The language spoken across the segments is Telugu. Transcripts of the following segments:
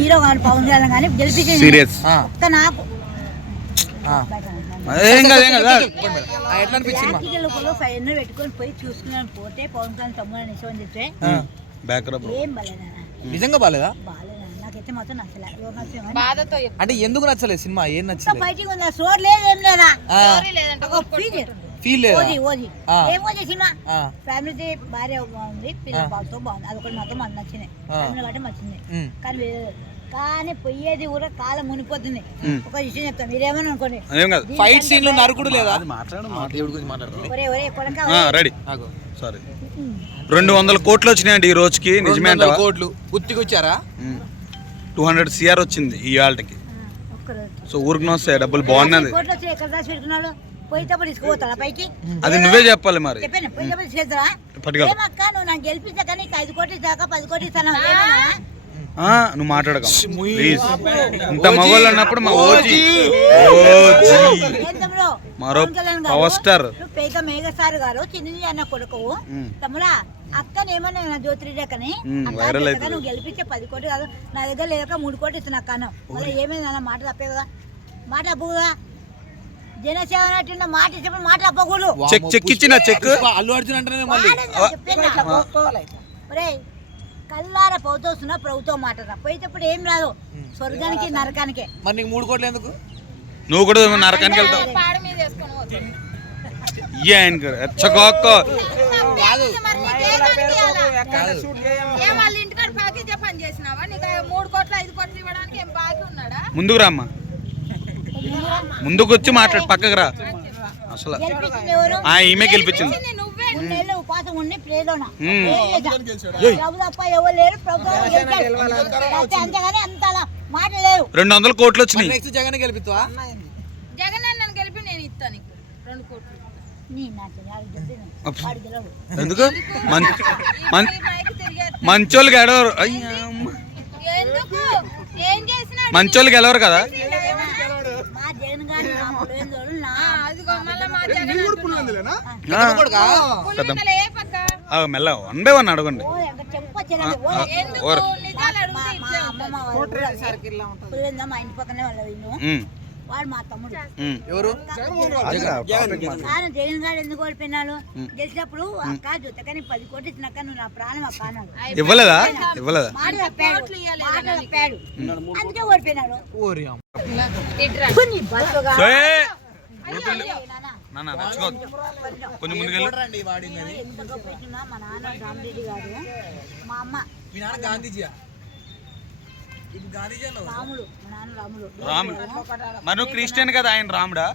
హీరో కానీ పవన్ కళ్యాణ్ కానీ గెలిపించింది సీరియస్ నాకు ఎట్లా అనిపించింది? ఫైవ్ పెట్టుకొని పోయి చూసుకున్నాను పోతే పవన్ కళ్యాణ్ తమ్ముడు నిజం అని చెప్తే ఏం బాలేదా నిజంగా బాలేదా? నాకైతే మాత్రం నచ్చలేదు. అంటే ఎందుకు నచ్చలేదు సినిమా? ఏం నచ్చలేదు? ఫైటింగ్ ఉందా? స్టోర్ లేదు ఏం లేదా? ఫీల్ సినిమా ఫ్యామిలీ భార్య బాగుంది, పిల్లల బాగుతో బాగుంది, అదొకటి మాత్రం మనకు నచ్చింది. ఫ్యామిలీ కాబట్టి నచ్చింది. కానీ పోయేది కూడా కాలం మునిపోతుంది. ఒక విషయం చెప్తాను, మీరేమని అనుకోండి, ఫైట్ సీన్ లో నరుకుడు లేదా? 200 కోట్లు వచ్చినాయండి ఈ రోజుకి. నిజమే అంట? కోట్లు గుర్తికొచ్చారా? 200 CR వచ్చింది ఈ ఆల్టకి. సో ఊరికి వస్తాయి డబ్బులు. బాగున్నది. పోయేటప్పుడు తీసుకుపోతాడా పైకి? అది నువ్వే చెప్పాలి మరి. చెప్పాను పోయేటప్పుడు తీసుకెళ్తారా? ఏమక్క నువ్వు నాకు గెలిపిస్తా కానీ 5 కోట్లు దాకా 10 కోట్లు ఇస్తాను. నువ్వు మాట్లాడక ప్లీజ్. ఇంత మగవాళ్ళు అన్నప్పుడు మా ఓజీ మరో పవర్ స్టార్ పైగా మెగాస్టార్ గారు చిన్ని అన్న కొడుకు తమ్ముడా అక్కనేమన్నా జ్యోతిరెడ్డి నువ్వు గెలిపించే 10 కోట్లు కాదు, నా దగ్గర లేక 3 కోట్లు ఇస్తున్నా అక్కను. మళ్ళీ ఏమైంది అన్న మాట తప్పే కదా, మాట అప్పుగా జనసేన మాట ఇచ్చినప్పుడు మాట అప్పకూడదు. చెక్ ఇచ్చిన చెక్ అల్లు అర్జున్ అంటే కల్లార ప్రభుత్వం ప్రభుత్వం మాట పోయేటప్పుడు ఏం రాదు, స్వర్గానికి నరకానికే. మరి నీకు 3 కోట్లు ఎందుకు? నువ్వు కూడా నరకానికి వెళ్తావు. ముందుకు రామ్మా, ముందుకు వచ్చి మాట్లాడు, పక్కకు రా. అసలు ఈమె గెలిపించింది. ఉపాసం ఉండి ప్లేలోనా తప్ప ఎవరు లేరు, అంతేగాని అంత మాట లేరు. 200 కోట్లు వచ్చినాయి. జగన్ గెలిపిస్తావా? జగన్ నన్ను గెలిపి నేను ఇస్తాను 2 కోట్లు. ఎందుకు మంచోళ్ళు గెలవరు, మంచోళ్ళు గెలవరు కదా. మెల్ల 1 by 1 అడగండి. మా ఇంటి పక్కనే వాడు మా తమ్ముడు. జగన్ గారు ఎందుకు ఓడిపోయినాడు? గెలిచినప్పుడు అక్క జొత్తకని 10 కోట్లు ఇచ్చినాక నువ్వు నా ప్రాణం అక్క అన్నాడు. ఇవ్వలేదా? మాట తప్పాడు, అందుకే ఓడిపోయినాడు. కొంచెం ముందుకెళ్ళి. మా నాన్న రామరెడ్డి గారు, మా అమ్మ గాంధీజీ రాముడు, మా నాన్న రాముడు. మనం క్రిస్టియన్ కదా, ఆయన రాముడా?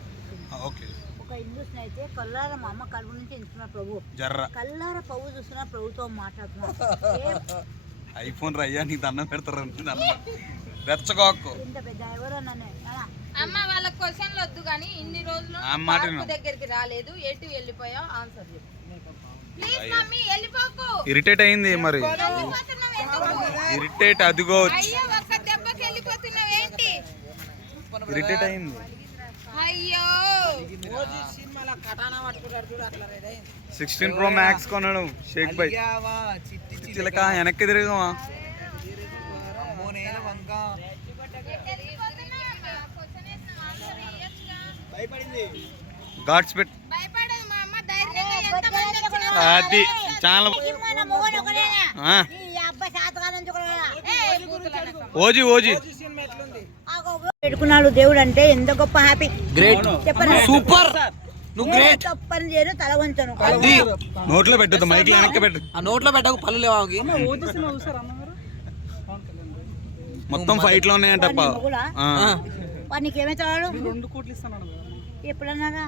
ఓకే. ఒక హిందూస్ అయితే కల్లార మా అమ్మ కడుపు నుంచి ఎంచుకున్న ప్రభు కల్లార పవ్వు చూస్తున్న ప్రభుతో మాట్లాడుతున్నా. ఐఫోన్ రయ్యా నీకు దండం పెడతారు, రెచ్చగోక్కు. ఇంత పెద్ద ఎవరో నన్ను అమ్మ వాళ్ళ క్వశ్చన్లు వద్దు కానీ ఇన్ని రోజులు దగ్గరికి రాలేదు, ఎటు వెళ్ళిపోయావు ఆన్సర్ చెప్పు ప్లీజ్. మమ్మీ వెళ్ళిపోకు. ఇరిటేట్ అయింది మరి, ఇరిటేట్ అదిగో అయ్యో ఒక్క దెబ్బకి వెళ్ళిపోతున్నావు ఏంటి? ఇరిటేట్ అయింది. అయ్యో 16 Pro Max కొన్నాడు షేక్ బై. చిలక వెనక్కి తిరిగామా? గాడ్స్ పెట్ అది చాలా ఓజీ పెట్టుకున్నాడు దేవుడు అంటే ఎంత గొప్ప హ్యాపీ. Great, super. నువ్వు గ్రేట్. తప్పని చేయను, తల వంచను. నోట్లో పెట్టు, మైక్ వెనక్కి పెట్టు. ఆ నోట్లో పెట్టకు, పళ్ళు లేవా? మొత్తం ఫైట్ లో ఉన్నాయంట. వాడికి ఏమైతాడు? 2 కోట్లు ఇస్తాను ఎప్పుడన్నాగా?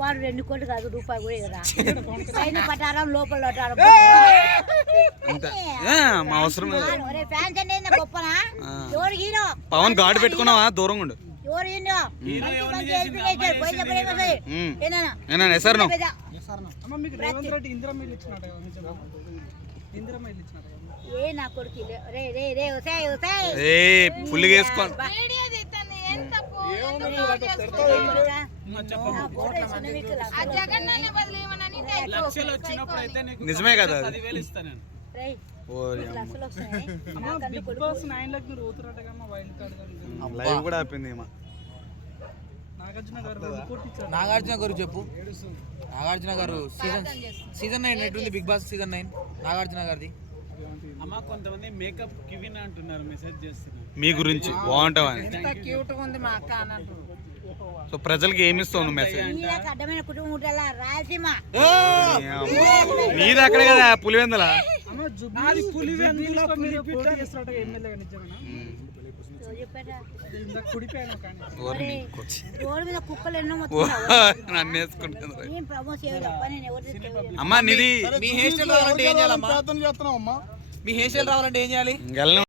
వాడు 2 కోట్లు కాదు, రూపాయి కూడా కదా. పైన పటారం లోపల గొప్పనా? ఎవరు హీరో? పవన్ గాడి పెట్టుకున్నావా? దూరంగా ఉండు. ఎవరు హీరో? ఏ నా కొడుకు ఫుల్ వేసుకో. నిజమే కదా. రేయ్, ఓరి ఇట్లా అమ్మ. అసలు వస్తున్నాయి. నాకంటూ కొడుకు. లైవ్ కూడా ఆపింది ఈమె. నాగార్జున గారు చెప్పు. నాగార్జున గారు సీజన్ 9 ఎట్లుంది? బిగ్ బాస్ సీజన్ 9 నాగార్జున గారిది. అమ్మ కొంతమంది మేకప్ కివిన్ అంటున్నారు, మెసేజ్ చేస్తున్నారు. మీ గురించి బాగుంటావని. క్యూట్ గా ఉంది మా అక్క అని అంటున్నారు. సో ప్రజలకి ఏమి ఇస్తావు నువ్వు మెసేజ్? నీదాకా అడ్డమైన కుటుంబం ఉండాలా రాయలసీమ. నీది అక్కడే కదా పులివెందుల. ఎవరు చెప్పారా? ఓరి నీ రోడ్డు మీద కుక్కలు ఎన్నో ఓ, మొత్తం నన్ను వేసుకుంటుంది. నేను ప్రమోట్ చేయాలి తప్ప నేను ఎవరు అమ్మా నీది మీ హెయిర్ స్టైల్ రావాలంటే ఏం చేయాలమ్మా? మీ హెయిర్ స్టైల్ రావాలంటే ఏం చేయాలి? ఇంకెళ్ళను.